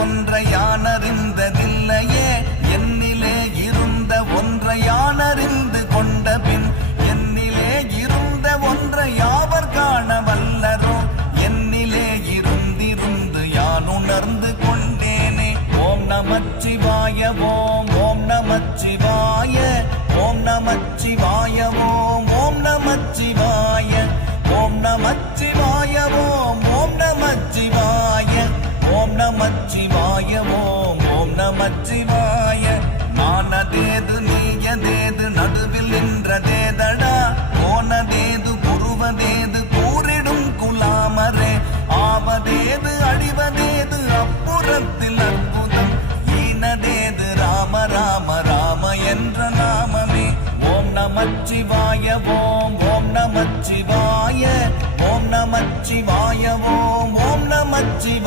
ஒன்றை யான் அறிந்ததில்லையே, என்னிலே இருந்த ஒன்றை யான் அறிந்து கொண்ட பின் என்னிலே இருந்த ஒன்றை யாவர் காண வல்லரோ, என்னிலே இருந்திருந்து யான் உணர்ந்து கொண்டேனே. ஓம் நமச்சிவாய ஓம் ஓம் நமச்சிவாய ஓம் நமச்சிவாய ஓம் ஓம் நமச்சிவாய ஓம் நமச்சிவாய ஓம் ஓம் நமச்சிவாய ஓம் நமச்சிவாய ஓம் ஓம் நமச்சிவாய. நானதேது நீயதேது நடுவில் நின்றதேதடா, போனதேது புருவதேது கூறிடும் குலாமரே, ஆவதேது அழிவதேது அப்புறத்தில் அற்புதம், ஈனதேது ராம ராம ராம என்ற நாமமே. ஓம் நமச்சிவாய ஓம் ஓம் நமச்சிவாய ஓம் நமச்சிவாய ஓம் ஓம் நமச்சிவாய.